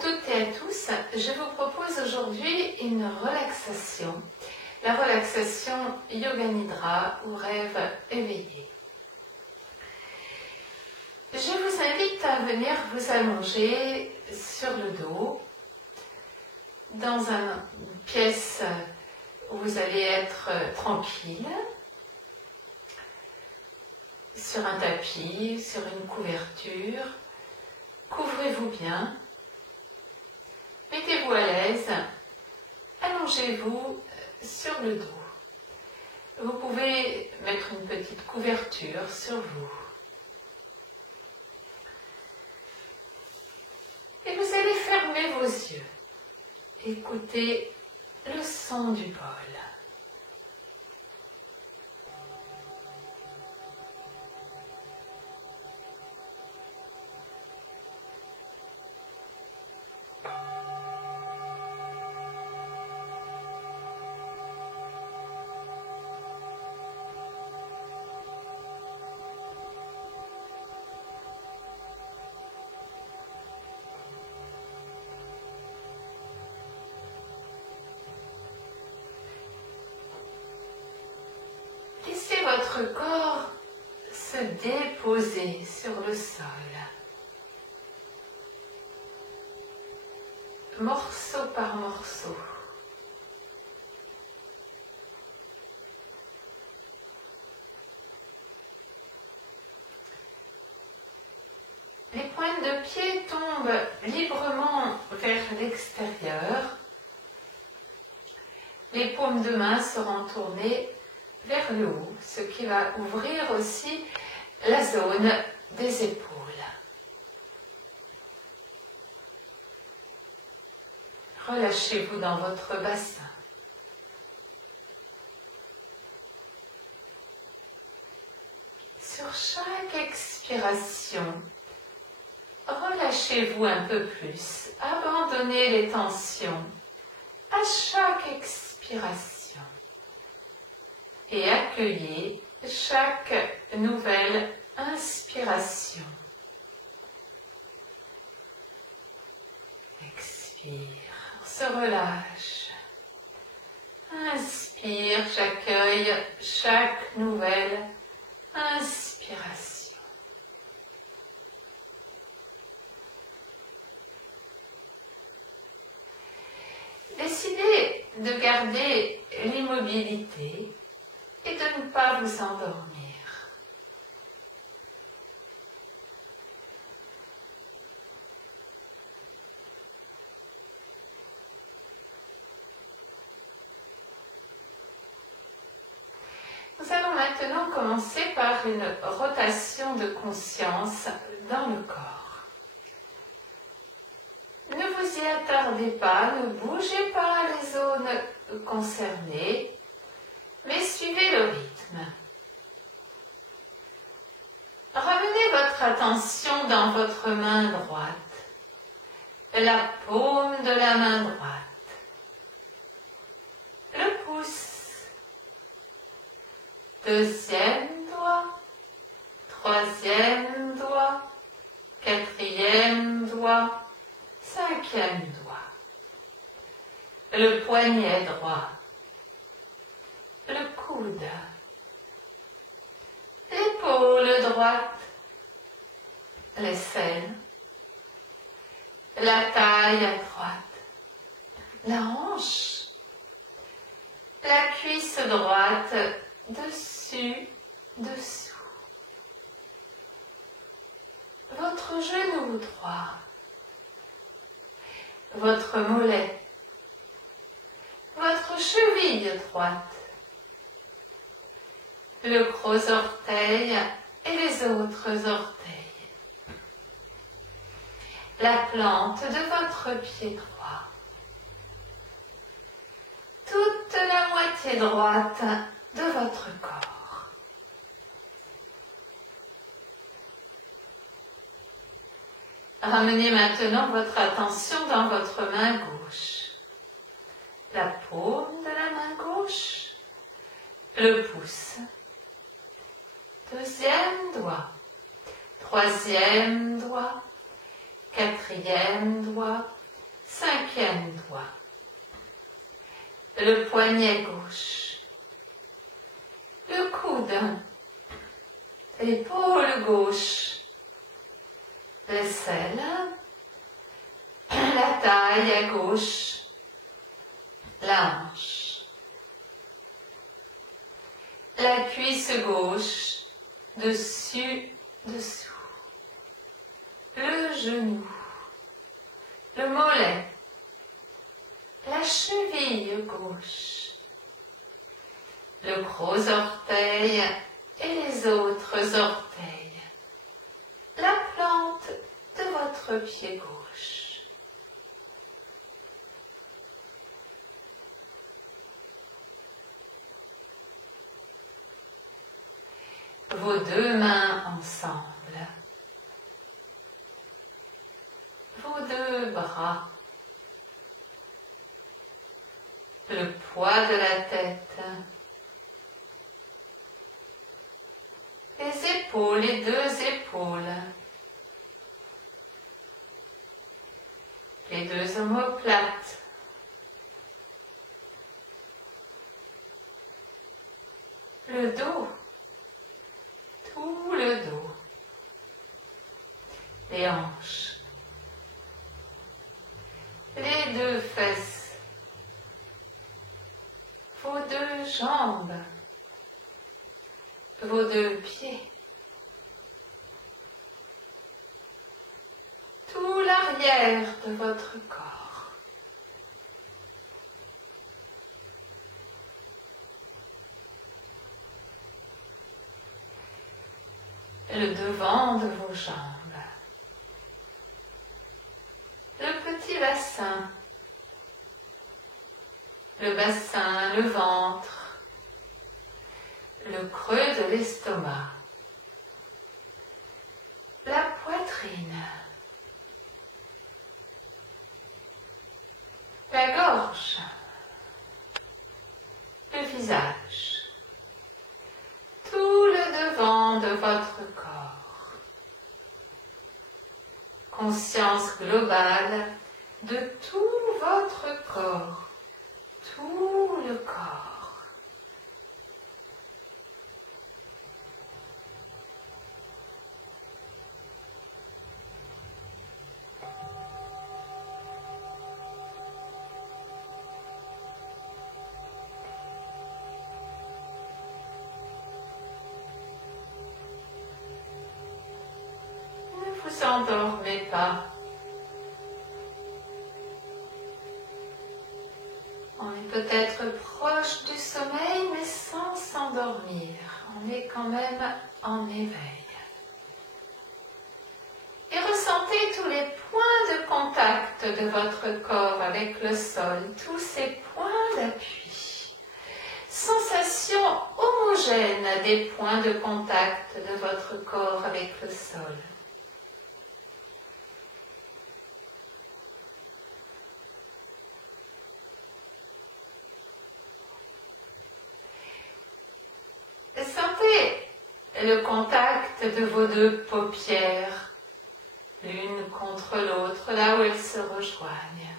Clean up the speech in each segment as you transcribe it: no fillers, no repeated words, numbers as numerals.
toutes et à tous, je vous propose aujourd'hui une relaxation, la relaxation Yoga Nidra ou rêve éveillé. Je vous invite à venir vous allonger sur le dos dans une pièce où vous allez être tranquille, sur un tapis, sur une couverture. Couvrez-vous bien, mettez-vous à l'aise, allongez-vous sur le dos. Vous pouvez mettre une petite couverture sur vous. Et vous allez fermer vos yeux. Écoutez le son du bol. Laissez votre corps se déposer sur le sol, morceau par morceau. Les pointes de pied tombent librement vers l'extérieur. Les paumes de main seront tournées vers le haut, ce qui va ouvrir aussi la zone des épaules. Relâchez-vous dans votre bassin. Sur chaque expiration, relâchez-vous un peu plus, abandonnez les tensions à chaque expiration. Et accueillez chaque nouvelle inspiration. Expire, on se relâche. Inspire, j'accueille chaque nouvelle inspiration. Décidez de garder l'immobilité et de ne pas vous endormir. Nous allons maintenant commencer par une rotation de conscience dans le corps. Ne vous y attardez pas, ne bougez pas les zones concernées, mais suivez le rythme. Ramenez votre attention dans votre main droite, la paume de la main droite, le pouce, deuxième doigt, troisième doigt, quatrième doigt, cinquième doigt, le poignet droit, le coude, l'épaule droite, l'aisselle, la taille à droite, la hanche, la cuisse droite, dessus, dessous, votre genou droit, votre mollet, votre cheville droite, le gros orteil et les autres orteils, la plante de votre pied droit, toute la moitié droite de votre corps. Ramenez maintenant votre attention dans votre main gauche, la paume de la main gauche, le pouce, deuxième doigt, troisième doigt, quatrième doigt, 5e doigt. Le poignet gauche. Le coude. L'épaule gauche. L'aisselle. La taille à gauche. La hanche. La cuisse gauche. Dessus, dessous. Le genou. Le mollet. La cheville gauche. Le gros orteil et les autres orteils. La plante de votre pied gauche. Vos deux mains ensemble. Vos deux bras. Le poids de la tête. Les épaules, les deux épaules. Les deux omoplates. Le dos. Tout le dos. Les hanches. Les deux fesses. Vos deux jambes. Vos deux pieds. Tout l'arrière de votre corps. Le devant de vos jambes. Le petit bassin. Le bassin, le ventre. Le creux de l'estomac. La poitrine. La gorge. Le visage. Tout le devant de votre corps. Conscience globale de tout votre corps. Tout le corps. Ne vous endormez pas. On est peut-être proche du sommeil, mais sans s'endormir. On est quand même en éveil. Et ressentez tous les points de contact de votre corps avec le sol, tous ces points d'appui. Sensation homogène des points de contact de votre corps avec le sol. Sentez le contact de vos deux paupières, l'une contre l'autre, là où elles se rejoignent.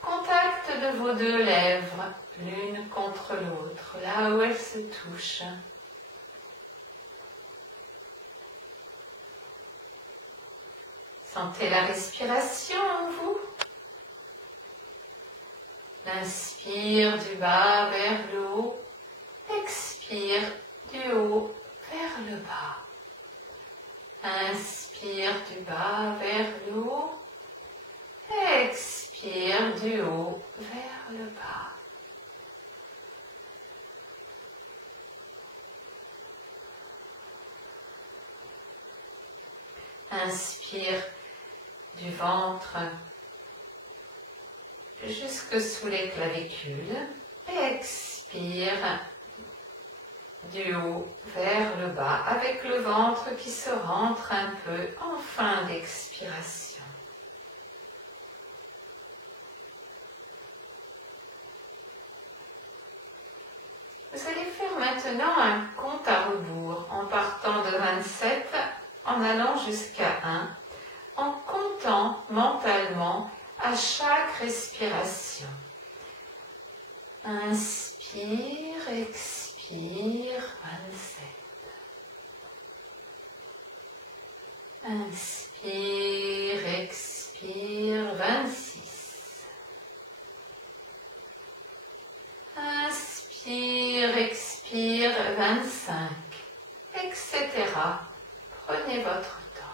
Contact de vos deux lèvres, l'une contre l'autre, là où elles se touchent. Sentez la respiration en vous. Inspire du bas vers le haut, expire du haut vers le bas. Inspire du bas vers le haut, expire du haut vers le bas. Inspire du ventre jusque sous les clavicules. Expire du haut vers le bas avec le ventre qui se rentre un peu en fin d'expiration. Vous allez faire maintenant un compte à rebours en partant de 27 en allant jusqu'à 1, en comptant mentalement à chaque respiration. Inspire, expire, 27. Inspire, expire, 26. Inspire, expire, 25, etc. Prenez votre temps.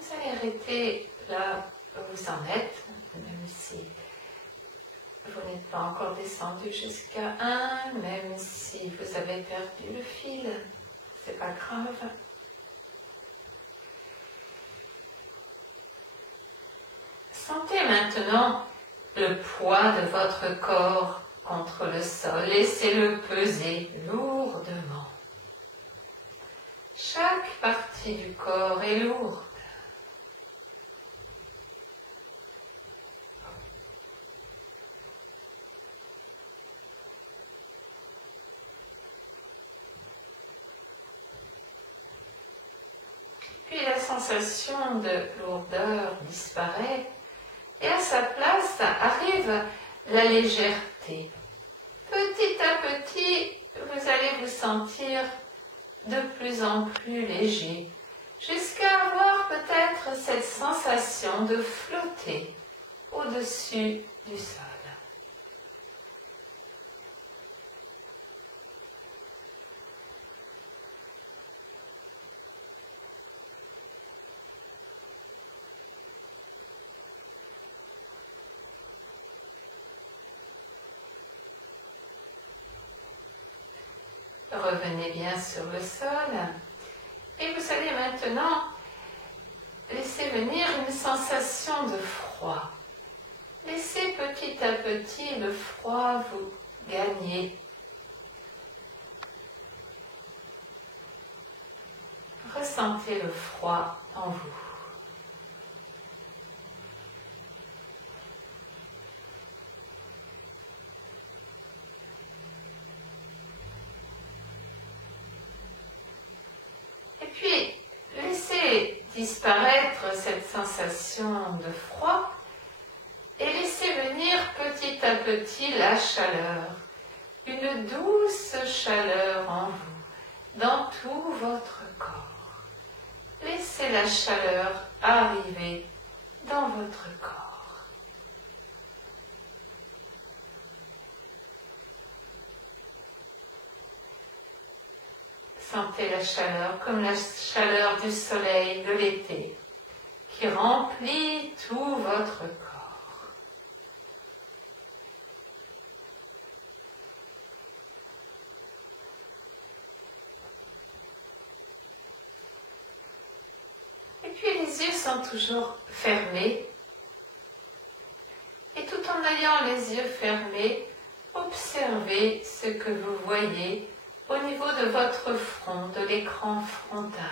Vous allez arrêter là où vous en êtes, même si vous n'êtes pas encore descendu jusqu'à 1, même si vous avez perdu le fil, c'est pas grave. Sentez maintenant le poids de votre corps contre le sol. Laissez-le peser lourdement. Chaque partie du corps est lourde. Puis la sensation de lourdeur disparaît et à sa place arrive la légèreté. Petit à petit, vous allez vous sentir de plus en plus léger, jusqu'à avoir peut-être cette sensation de flotter au-dessus du sol. Revenez bien sur le sol et vous allez maintenant laisser venir une sensation de froid. Laissez petit à petit le froid vous gagner. Ressentez le froid en vous. Puis, laissez disparaître cette sensation de froid et laissez venir petit à petit la chaleur, une douce chaleur en vous, dans tout votre corps. Laissez la chaleur arriver dans votre corps. Sentez la chaleur comme la chaleur du soleil de l'été qui remplit tout votre corps. Et puis les yeux sont toujours fermés. Et tout en ayant les yeux fermés, observez ce que vous voyez au niveau de votre front, de l'écran frontal.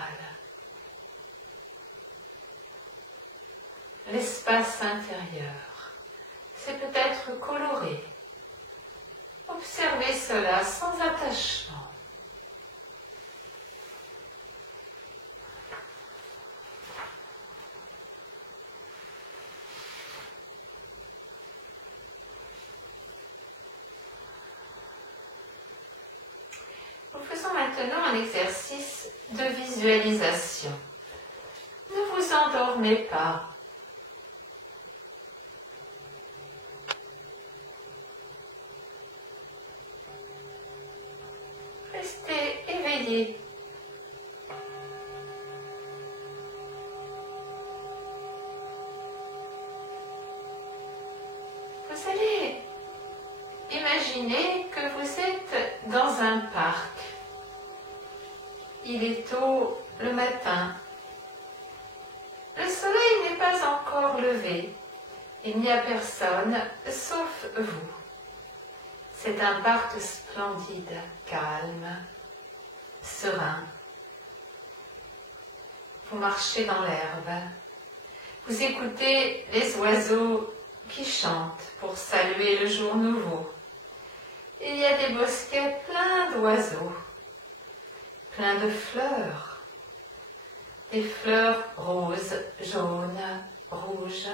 L'espace intérieur, c'est peut-être coloré. Observez cela sans attachement. Nous faisons maintenant un exercice de visualisation. Ne vous endormez pas. Restez éveillé. Vous allez imaginer que vous êtes dans un parc. Il est tôt le matin. Le soleil n'est pas encore levé. Il n'y a personne sauf vous. C'est un parc splendide, calme, serein. Vous marchez dans l'herbe. Vous écoutez les oiseaux qui chantent pour saluer le jour nouveau. Il y a des bosquets pleins d'oiseaux, pleins de fleurs. Des fleurs roses, jaunes, rouges.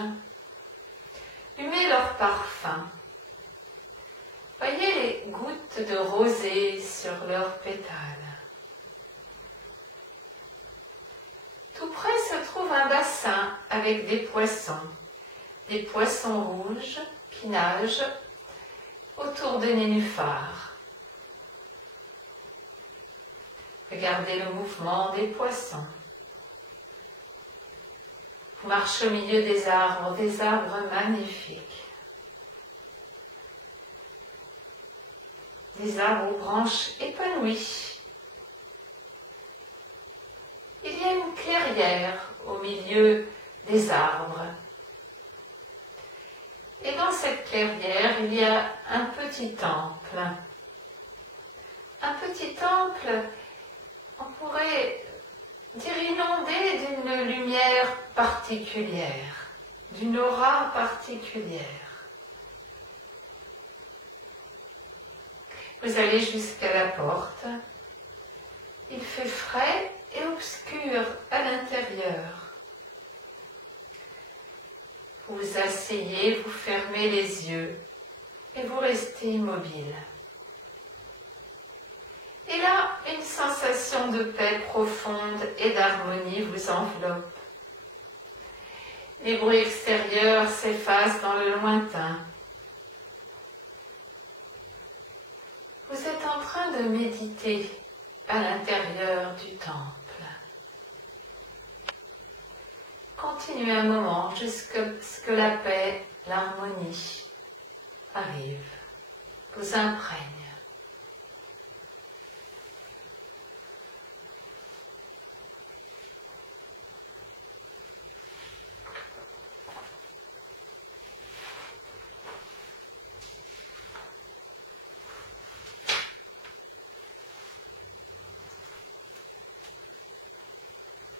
Humez leur parfum. Voyez les gouttes de rosée sur leurs pétales. Tout près se trouve un bassin avec des poissons rouges qui nagent autour des nénuphars. Regardez le mouvement des poissons. Vous marchez au milieu des arbres magnifiques. Des arbres aux branches épanouies. Il y a une clairière au milieu des arbres. Et dans cette clairière, il y a un petit temple. Un petit temple, on pourrait dire inondé d'une lumière particulière, d'une aura particulière. Vous allez jusqu'à la porte. Il fait frais et obscur à l'intérieur. Vous vous asseyez, vous fermez les yeux et vous restez immobile. Et là, une sensation de paix profonde et d'harmonie vous enveloppe. Les bruits extérieurs s'effacent dans le lointain. Vous êtes en train de méditer à l'intérieur du temple. Continuez un moment jusqu'à ce que la paix, l'harmonie arrive, vous imprègne.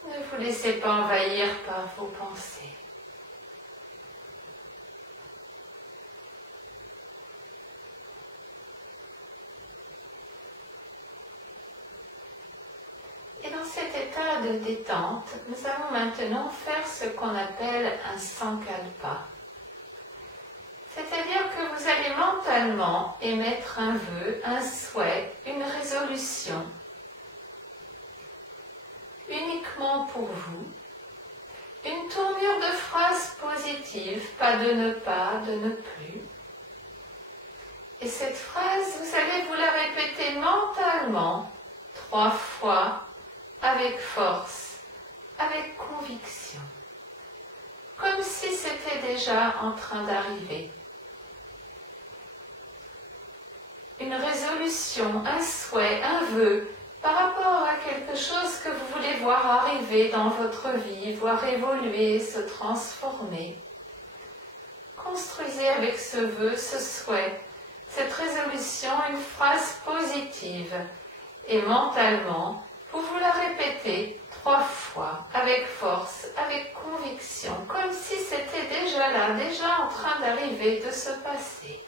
Ne vous laissez pas envahir par vos pensées. Et dans cet état de détente, nous allons maintenant faire ce qu'on appelle un sankalpa. C'est-à-dire que vous allez mentalement émettre un vœu, un souhait, une résolution. Uniquement pour vous, une tournure de phrase positive, pas de ne pas, de ne plus. Et cette phrase, vous allez vous la répéter mentalement 3 fois, avec force, avec conviction. comme si c'était déjà en train d'arriver. Une résolution, un souhait, un vœu par rapport à quelque chose que vous voulez voir arriver dans votre vie, voir évoluer, se transformer. Construisez avec ce vœu, ce souhait, cette résolution, une phrase positive et mentalement, vous vous la répétez 3 fois avec force, avec conviction, comme si c'était déjà là, déjà en train d'arriver, de se passer.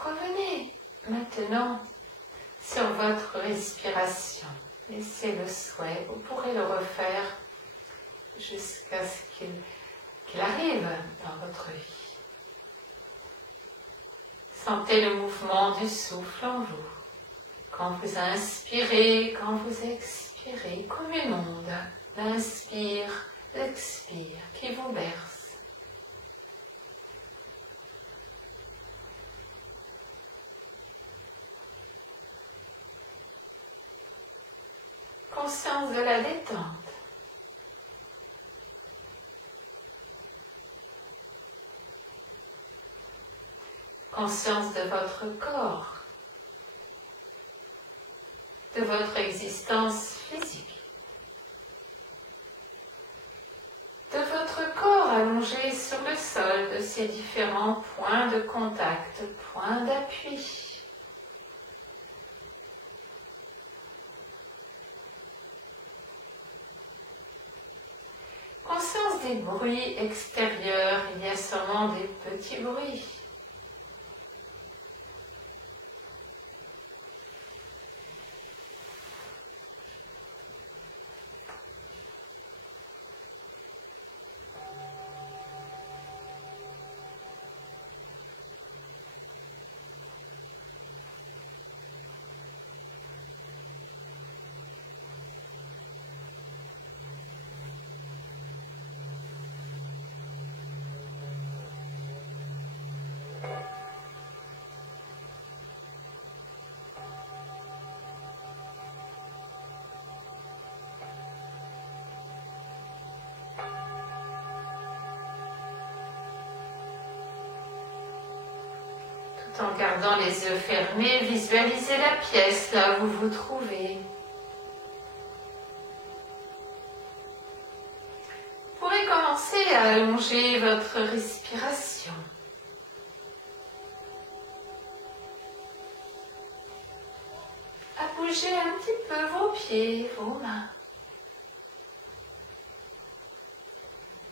Revenez maintenant sur votre respiration. Laissez le souhait, vous pourrez le refaire jusqu'à ce qu'il arrive dans votre vie. Sentez le mouvement du souffle en vous. Quand vous inspirez, quand vous expirez, comme une onde, l'inspire, l'expire, qui vous berce. Conscience de la détente. Conscience de votre corps, de votre existence physique, de votre corps allongé sur le sol, de ses différents points de contact, points d'appui. Conscience des bruits extérieurs, il y a sûrement des petits bruits. En gardant les yeux fermés, visualisez la pièce là où vous vous trouvez. Vous pourrez commencer à allonger votre respiration. À bouger un petit peu vos pieds, vos mains.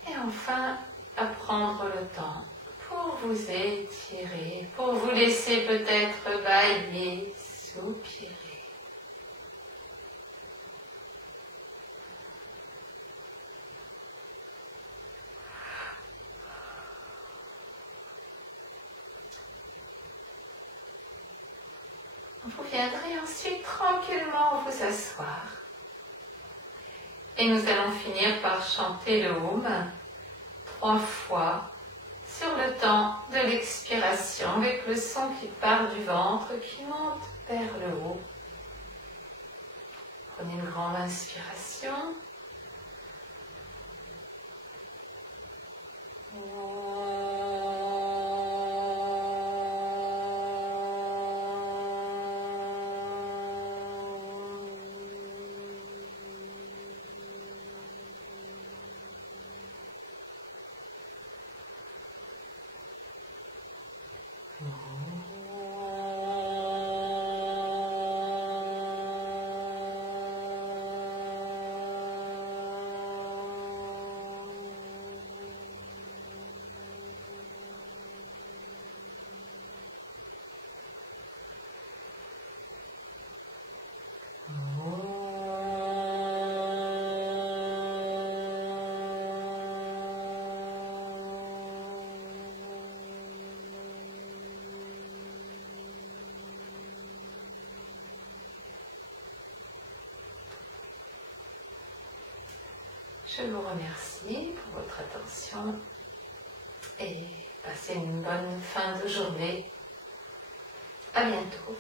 Et enfin, à prendre le temps pour vous étirer, pour vous laisser peut-être bâiller, soupirer. Vous viendrez ensuite tranquillement vous asseoir. Et nous allons finir par chanter le Om 3 fois sur le temps de l'expiration avec le son qui part du ventre, qui monte vers le haut. Prenez une grande inspiration. Je vous remercie pour votre attention et passez une bonne fin de journée. À bientôt.